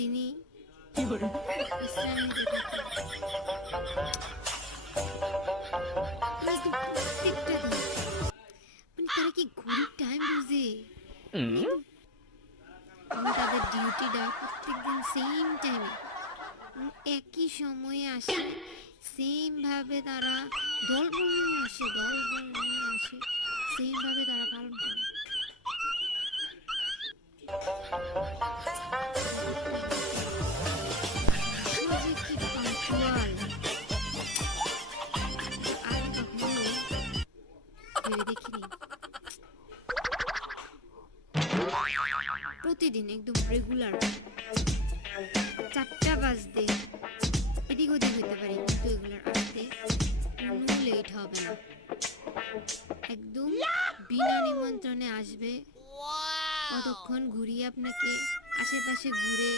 তিনি বিশ্রাম নিতে থাকেন। একদম প্রত্যেকটা দিন মানে তারা কি ঘড়ির টাইম বুঝে, এবং তাদের ডিউটিটা প্রত্যেকদিন সেম টাইমে একই সময়ে আসে, সেম ভাবে তারা দলবল নিয়ে আসে, সেম ভাবে তারা পালন করে। এরা যে কি পাঞ্চুয়াল, আগে কখনো ভেবে দেখিনি। প্রতিদিন একদম রেগুলার 4টা বাজতে এদিক ওদিক হইতে পারে, কিন্তু এগুলোর আসতে কোনো লেট হবে না। একদম বিনা নিমন্ত্রণে আসবে, কতক্ষণ ঘুরিয়ে আপনাকে আশেপাশে ঘুরে